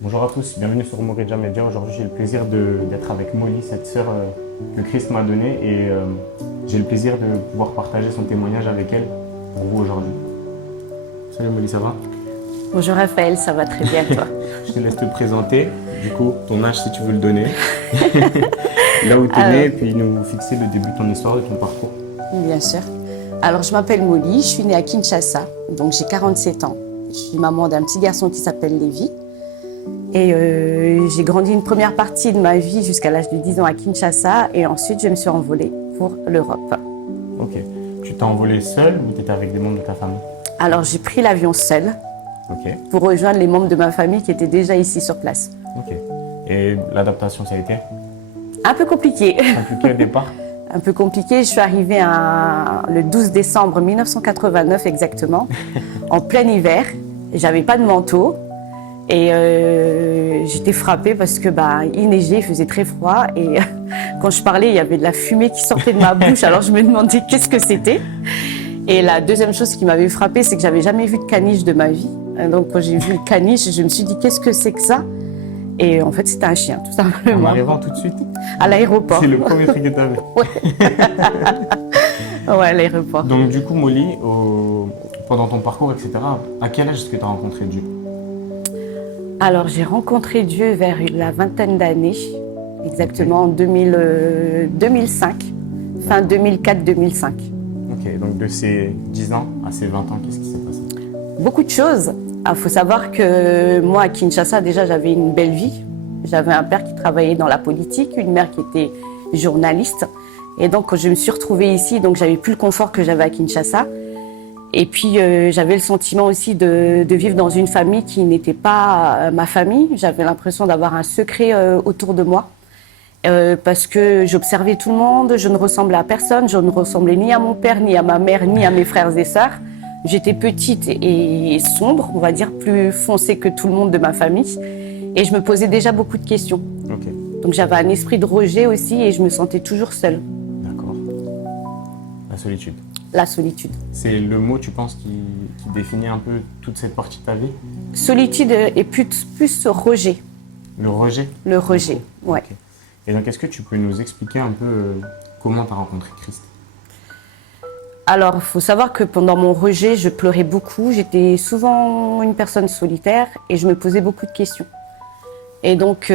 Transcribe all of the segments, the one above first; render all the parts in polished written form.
Bonjour à tous, bienvenue sur Mourija Media. Aujourd'hui, j'ai le plaisir d'être avec Molly, cette sœur que Christ m'a donnée, et j'ai le plaisir de pouvoir partager son témoignage avec elle pour vous aujourd'hui. Salut Molly, ça va? Bonjour Raphaël, ça va très bien toi? Je te laisse te présenter, du coup, ton âge si tu veux le donner, là où tu es né, puis nous fixer le début de ton histoire et ton parcours. Bien sûr. Alors je m'appelle Molly, je suis née à Kinshasa, donc j'ai 47 ans. Je suis maman d'un petit garçon qui s'appelle Lévi. Et j'ai grandi une première partie de ma vie jusqu'à l'âge de 10 ans à Kinshasa et ensuite je me suis envolée pour l'Europe. Ok. Tu t'es envolée seule ou tu étais avec des membres de ta famille? Alors j'ai pris l'avion seule Ok. pour rejoindre les membres de ma famille qui étaient déjà ici sur place. Ok. Et l'adaptation, ça a été Un peu compliqué. compliqué au départ? Un peu compliqué. Je suis arrivée le 12 décembre 1989 exactement, en plein hiver. J'avais pas de manteau. Et j'étais frappée parce que il neigeait, il faisait très froid et quand je parlais, il y avait de la fumée qui sortait de ma bouche. Alors je me demandais qu'est-ce que c'était. Et la deuxième chose qui m'avait frappée, c'est que j'avais jamais vu de caniche de ma vie. Donc quand j'ai vu le caniche, je me suis dit qu'est-ce que c'est que ça? Et en fait, c'était un chien, tout simplement. En arrivant tout de suite? À l'aéroport. C'est le premier truc que tu avais. Ouais, à l'aéroport. Donc du coup, Molly, pendant ton parcours, etc., à quel âge est-ce que tu as rencontré Dieu? Alors j'ai rencontré Dieu vers la vingtaine d'années, exactement en 2005, fin 2004-2005. Ok, donc de ces 10 ans à ces 20 ans, qu'est-ce qui s'est passé? Beaucoup de choses. Il faut savoir que moi, à Kinshasa, déjà, j'avais une belle vie. J'avais un père qui travaillait dans la politique, une mère qui était journaliste. Et donc, quand je me suis retrouvée ici, donc j'avais plus le confort que j'avais à Kinshasa. Et puis, j'avais le sentiment aussi de vivre dans une famille qui n'était pas ma famille. J'avais l'impression d'avoir un secret autour de moi. Parce que j'observais tout le monde, je ne ressemblais à personne, je ne ressemblais ni à mon père, ni à ma mère, ni à mes frères et sœurs. J'étais petite et sombre, on va dire, plus foncée que tout le monde de ma famille. Et je me posais déjà beaucoup de questions. Ok, Donc j'avais un esprit de rejet aussi et je me sentais toujours seule. d'accord. La solitude. La solitude. C'est le mot, tu penses, qui définit un peu toute cette partie de ta vie? Solitude et plus rejet. Le rejet? Le rejet, ouais. Ok. Et donc, est-ce que tu peux nous expliquer un peu comment tu as rencontré Christ? Alors, il faut savoir que pendant mon rejet, je pleurais beaucoup. J'étais souvent une personne solitaire et je me posais beaucoup de questions. Et donc,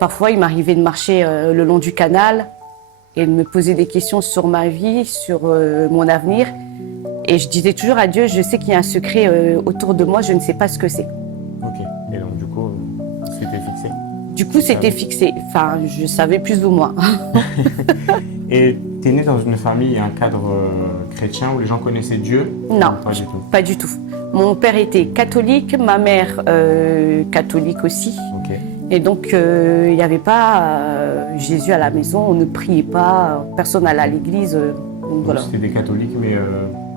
parfois, il m'arrivait de marcher le long du canal et de me poser des questions sur ma vie, sur mon avenir. Et je disais toujours à Dieu, je sais qu'il y a un secret autour de moi, je ne sais pas ce que c'est. Ok. Et donc, du coup, c'était fixé? Du coup, c'était fixé. Enfin, je savais plus ou moins. Et tu es né dans une famille et un cadre chrétien où les gens connaissaient Dieu? Non, Pas du tout. pas du tout. Mon père était catholique, ma mère catholique aussi. Ok. Et donc, il n'y avait pas Jésus à la maison, on ne priait pas, personne n'allait à l'église. Donc, Voilà. c'était des catholiques, mais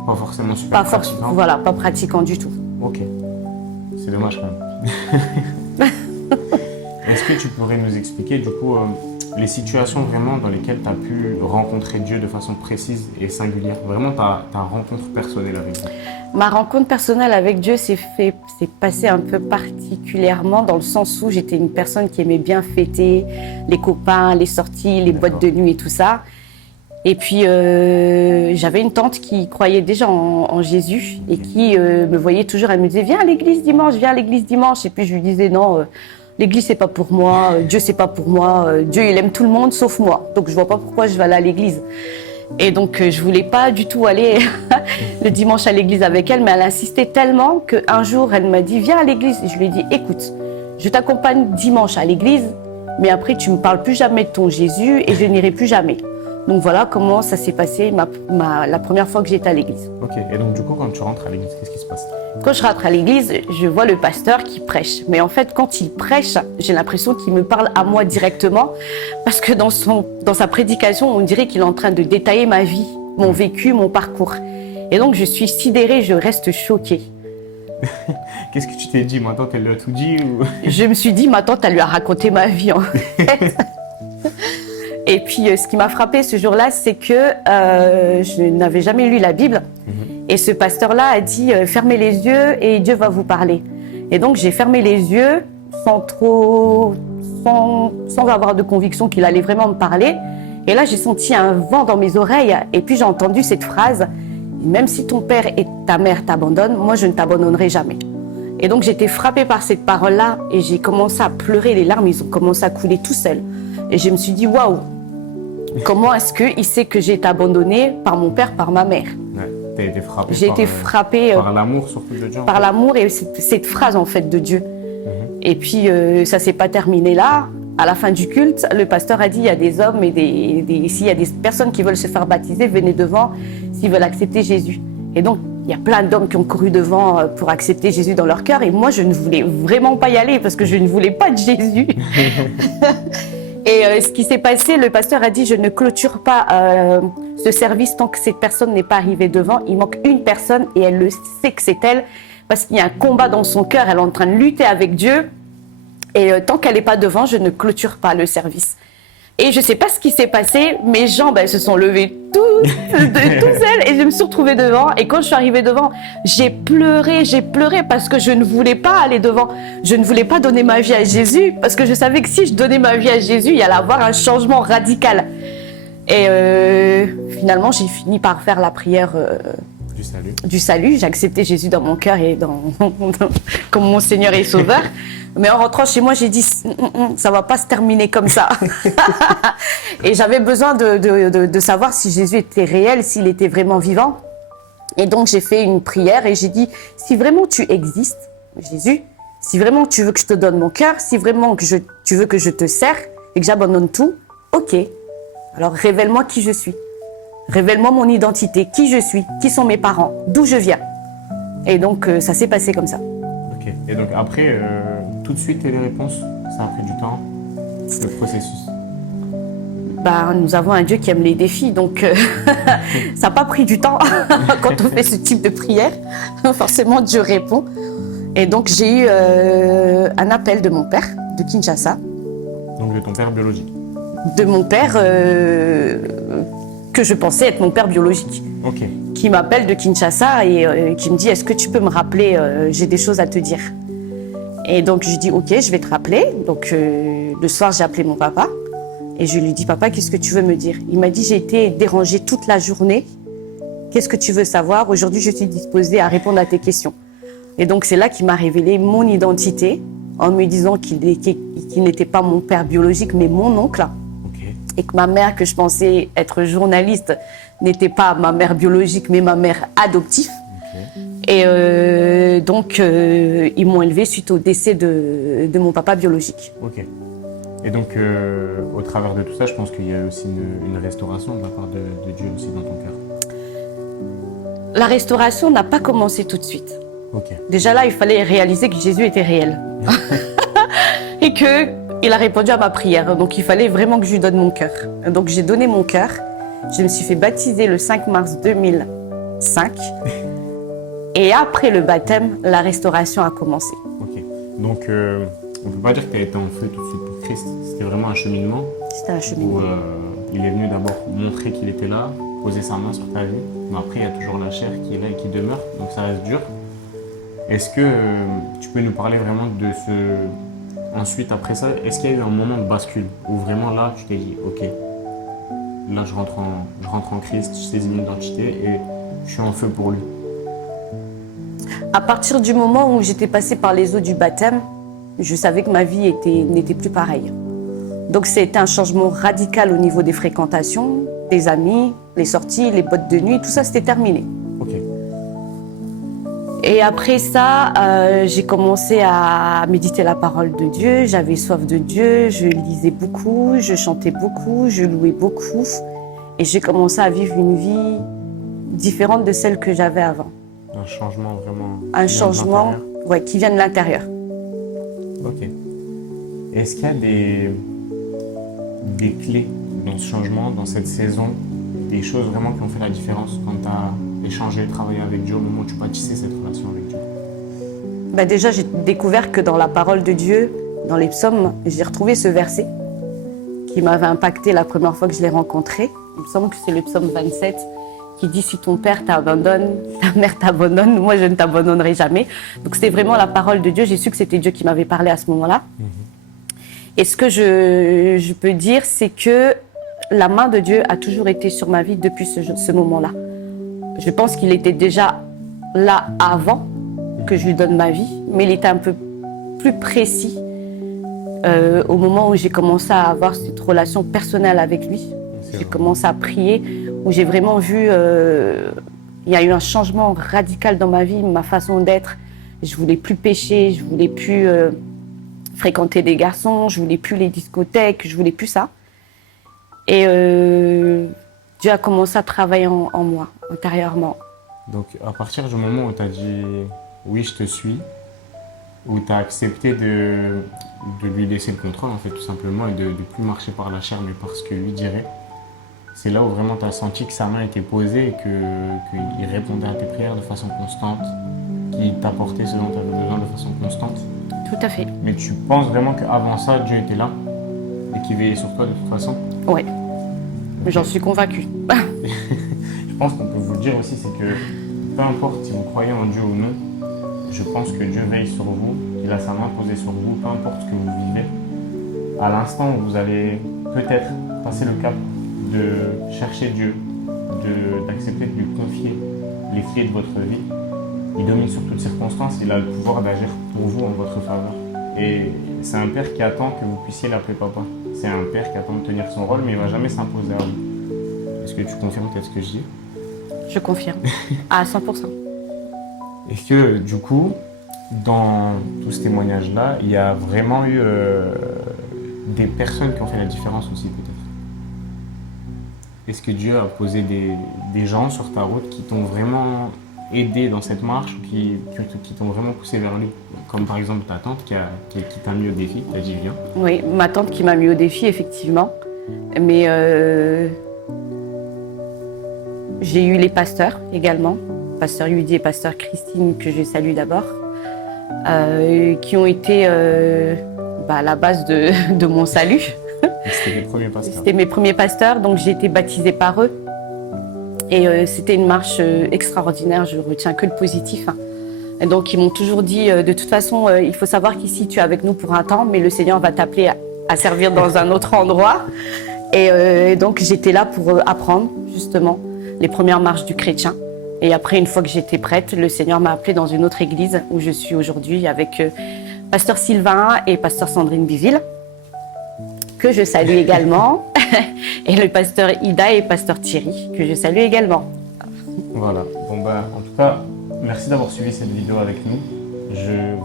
pas forcément super Pas forcément, pratiquants. voilà, pas pratiquant du tout. Ok. C'est dommage quand même. Est-ce que tu pourrais nous expliquer du coup les situations vraiment dans lesquelles tu as pu rencontrer Dieu de façon précise et singulière? Vraiment ta rencontre personnelle avec Dieu. Ma rencontre personnelle avec Dieu s'est passée un peu particulièrement dans le sens où j'étais une personne qui aimait bien fêter les copains, les sorties, les boîtes de nuit et tout ça. Et puis j'avais une tante qui croyait déjà en Jésus et qui me voyait toujours, elle me disait viens à l'église dimanche, viens à l'église dimanche. Et puis je lui disais non, l'église c'est pas pour moi, Dieu c'est pas pour moi, Dieu il aime tout le monde sauf moi. Donc je vois pas pourquoi je vais aller à l'église. Et donc je voulais pas du tout aller le dimanche à l'église avec elle, mais elle insistait tellement qu'un jour elle m'a dit viens à l'église. Et je lui ai dit écoute, je t'accompagne dimanche à l'église, mais après tu me parles plus jamais de ton Jésus et je n'irai plus jamais. Donc voilà comment ça s'est passé la première fois que j'étais à l'église. Ok, et donc du coup quand tu rentres à l'église, qu'est-ce qui se passe? Quand je rentre à l'église, je vois le pasteur qui prêche. Mais en fait, quand il prêche, j'ai l'impression qu'il me parle à moi directement. Parce que dans sa prédication, on dirait qu'il est en train de détailler ma vie, mon vécu, mon parcours. Et donc je suis sidérée, je reste choquée. Qu'est-ce que tu t'es dit? Ma tante, elle lui a tout dit ou... Je me suis dit, ma tante, elle lui a raconté ma vie en fait. Et puis, ce qui m'a frappée ce jour-là, c'est que je n'avais jamais lu la Bible. Et ce pasteur-là a dit, fermez les yeux et Dieu va vous parler. Et donc, j'ai fermé les yeux sans avoir de conviction qu'il allait vraiment me parler. Et là, j'ai senti un vent dans mes oreilles et puis j'ai entendu cette phrase « Même si ton père et ta mère t'abandonnent, moi, je ne t'abandonnerai jamais. » Et donc, j'étais frappée par cette parole-là et j'ai commencé à pleurer. Les larmes, ils ont commencé à couler tout seuls. Et je me suis dit « Waouh, comment est-ce qu'il sait que j'ai été abandonnée par mon père, par ma mère ?» T'as été frappée J'ai été frappée par l'amour surtout de Dieu. Par l'amour et cette phrase en fait de Dieu. Et puis ça s'est pas terminé là. À la fin du culte, le pasteur a dit il y a des hommes et s'il y a des personnes qui veulent se faire baptiser, venez devant s'ils veulent accepter Jésus. Et donc il y a plein d'hommes qui ont couru devant pour accepter Jésus dans leur cœur. Et moi je ne voulais vraiment pas y aller parce que je ne voulais pas de Jésus. Et ce qui s'est passé, le pasteur a dit je ne clôture pas ce service tant que cette personne n'est pas arrivée devant. Il manque une personne et elle le sait que c'est elle parce qu'il y a un combat dans son cœur. Elle est en train de lutter avec Dieu et tant qu'elle n'est pas devant, je ne clôture pas le service. Et je ne sais pas ce qui s'est passé, mes jambes elles se sont levées toutes seules et je me suis retrouvée devant. Et quand je suis arrivée devant, j'ai pleuré parce que je ne voulais pas aller devant. Je ne voulais pas donner ma vie à Jésus parce que je savais que si je donnais ma vie à Jésus, il y allait avoir un changement radical. Et finalement, j'ai fini par faire la prière du salut. J'ai accepté Jésus dans mon cœur et comme mon Seigneur et Sauveur. Mais en rentrant chez moi, j'ai dit ça va pas se terminer comme ça. Et j'avais besoin de savoir si Jésus était réel, s'il était vraiment vivant. Et donc j'ai fait une prière et j'ai dit si vraiment tu existes, Jésus, si vraiment tu veux que je te donne mon cœur, si vraiment tu veux que je te sers et que j'abandonne tout, ok. Alors révèle-moi qui je suis. Révèle-moi mon identité, qui je suis, qui sont mes parents, d'où je viens. Et donc ça s'est passé comme ça. Ok. Et donc après, tout de suite, tu as des réponses. Ça a pris du temps, le processus. Nous avons un Dieu qui aime les défis, donc ça n'a pas pris du temps quand on fait ce type de prière. Forcément, Dieu répond. Et donc, j'ai eu un appel de mon père, de Kinshasa. Donc de ton père biologique. De mon père, que je pensais être mon père biologique. Ok. Qui m'appelle de Kinshasa et qui me dit « Est-ce que tu peux me rappeler, j'ai des choses à te dire ». Et donc, je dis « Ok, je vais te rappeler ». Donc, le soir, j'ai appelé mon papa et je lui dis « Papa, qu'est-ce que tu veux me dire ?» Il m'a dit « J'ai été dérangée toute la journée. Qu'est-ce que tu veux savoir? Aujourd'hui, je suis disposée à répondre à tes questions. » Et donc, c'est là qu'il m'a révélé mon identité en me disant qu'il n'était pas mon père biologique, mais mon oncle. Okay. Et que ma mère, que je pensais être journaliste, n'était pas ma mère biologique, mais ma mère adoptive. Okay. Et donc, ils m'ont élevée suite au décès de mon papa biologique. Ok. Et donc, au travers de tout ça, je pense qu'il y a aussi une restauration de la part de Dieu aussi dans ton cœur. La restauration n'a pas commencé tout de suite. Okay. Déjà là, il fallait réaliser que Jésus était réel. Et qu'il a répondu à ma prière. Donc, il fallait vraiment que je lui donne mon cœur. Donc, j'ai donné mon cœur. Je me suis fait baptiser le 5 mars 2005. Et après le baptême, la restauration a commencé. Ok. Donc, on ne peut pas dire que tu as été en feu tout de suite pour Christ. C'était vraiment un cheminement. C'était un cheminement. Où il est venu d'abord montrer qu'il était là, poser sa main sur ta vie. Mais après, il y a toujours la chair qui est là et qui demeure. Donc, ça reste dur. Est-ce que tu peux nous parler vraiment de ce... Ensuite, après ça, est-ce qu'il y a eu un moment de bascule où vraiment là, tu t'es dit, ok, là, je rentre en Christ, je saisis mon identité et je suis en feu pour lui? À partir du moment où j'étais passée par les eaux du baptême, je savais que ma vie n'était plus pareille. Donc c'était un changement radical au niveau des fréquentations, des amis, les sorties, les boîtes de nuit, tout ça c'était terminé. Okay. Et après ça, j'ai commencé à méditer la parole de Dieu, j'avais soif de Dieu, je lisais beaucoup, je chantais beaucoup, je louais beaucoup. Et j'ai commencé à vivre une vie différente de celle que j'avais avant. Un changement vraiment... Un changement qui vient de l'intérieur. Ok. Est-ce qu'il y a des clés dans ce changement, dans cette saison, des choses vraiment qui ont fait la différence quand tu as échangé, travaillé avec Dieu au moment où tu bâtissais cette relation avec Dieu? Déjà, j'ai découvert que dans la parole de Dieu, dans les psaumes, j'ai retrouvé ce verset qui m'avait impacté la première fois que je l'ai rencontré. Il me semble que c'est le psaume 27 qui dit si ton père t'abandonne, ta mère t'abandonne, moi je ne t'abandonnerai jamais. Donc c'était vraiment la parole de Dieu. J'ai su que c'était Dieu qui m'avait parlé à ce moment-là. Et ce que je peux dire, c'est que la main de Dieu a toujours été sur ma vie depuis ce moment-là. Je pense qu'il était déjà là avant que je lui donne ma vie, mais il était un peu plus précis au moment où j'ai commencé à avoir cette relation personnelle avec lui. J'ai commencé à prier, où j'ai vraiment vu, il y a eu un changement radical dans ma vie, ma façon d'être. Je voulais plus pécher, je voulais plus fréquenter des garçons, je voulais plus les discothèques, je voulais plus ça. Et Dieu a commencé à travailler en moi, intérieurement. Donc, à partir du moment où tu as dit « oui, je te suis », où tu as accepté de lui laisser le contrôle, en fait, tout simplement, et de ne plus marcher par la chair, mais par ce que lui dirait, c'est là où vraiment tu as senti que sa main était posée et qu'il répondait à tes prières de façon constante, qu'il t'apportait ce dont tu avais besoin de façon constante. Tout à fait. Mais tu penses vraiment qu'avant ça, Dieu était là et qu'il veillait sur toi de toute façon? Oui, j'en suis convaincue. Je pense qu'on peut vous le dire aussi, c'est que peu importe si vous croyez en Dieu ou non, je pense que Dieu veille sur vous, qu'il a sa main posée sur vous, peu importe ce que vous vivez. À l'instant où vous allez peut-être passer le cap de chercher Dieu, d'accepter de lui confier les clés de votre vie, il domine sur toutes circonstances, il a le pouvoir d'agir pour vous en votre faveur. Et c'est un père qui attend que vous puissiez l'appeler papa. C'est un père qui attend de tenir son rôle, mais il ne va jamais s'imposer à vous. Est-ce que tu confirmes peut-être ce que je dis? Je confirme, à 100%. Est-ce que du coup, dans tout ce témoignage-là, il y a vraiment eu des personnes qui ont fait la différence aussi peut-être? Est-ce que Dieu a posé des gens sur ta route qui t'ont vraiment aidé dans cette marche ou qui t'ont vraiment poussé vers lui? Comme par exemple ta tante qui t'a mis au défi, t'as dit viens. Oui, ma tante qui m'a mis au défi, effectivement. Mais j'ai eu les pasteurs également, pasteur Yudi et pasteur Christine, que je salue d'abord, qui ont été la base de mon salut. C'était mes premiers pasteurs. C'était mes premiers pasteurs, donc j'ai été baptisée par eux. Et c'était une marche extraordinaire, je retiens que le positif. Et donc ils m'ont toujours dit, de toute façon, il faut savoir qu'ici tu es avec nous pour un temps, mais le Seigneur va t'appeler à servir dans un autre endroit. Et donc j'étais là pour apprendre justement les premières marches du chrétien. Et après, une fois que j'étais prête, le Seigneur m'a appelée dans une autre église où je suis aujourd'hui avec pasteur Sylvain et pasteur Sandrine Biville, que je salue également, et le pasteur Ida et pasteur Thierry, que je salue également. Voilà. Bon en tout cas, merci d'avoir suivi cette vidéo avec nous.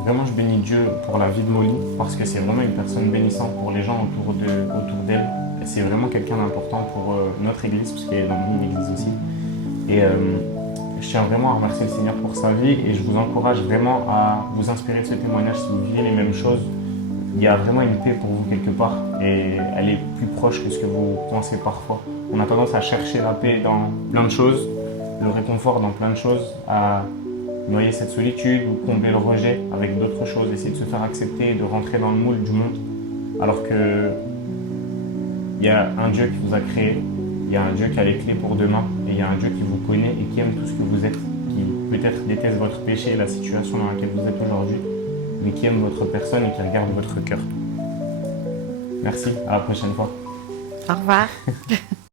Vraiment, je bénis Dieu pour la vie de Molly, parce que c'est vraiment une personne bénissante pour les gens autour d'elle. C'est vraiment quelqu'un d'important pour notre église, parce qu'elle est dans une église aussi. Et je tiens vraiment à remercier le Seigneur pour sa vie, et je vous encourage vraiment à vous inspirer de ce témoignage si vous vivez les mêmes choses. Il y a vraiment une paix pour vous quelque part, et elle est plus proche que ce que vous pensez parfois. On a tendance à chercher la paix dans plein de choses, le réconfort dans plein de choses, à noyer cette solitude ou combler le rejet avec d'autres choses, essayer de se faire accepter et de rentrer dans le moule du monde. Alors que il y a un Dieu qui vous a créé, il y a un Dieu qui a les clés pour demain, et il y a un Dieu qui vous connaît et qui aime tout ce que vous êtes, qui peut-être déteste votre péché et la situation dans laquelle vous êtes aujourd'hui, mais qui aime votre personne et qui regarde votre cœur. Merci, à la prochaine fois. Au revoir.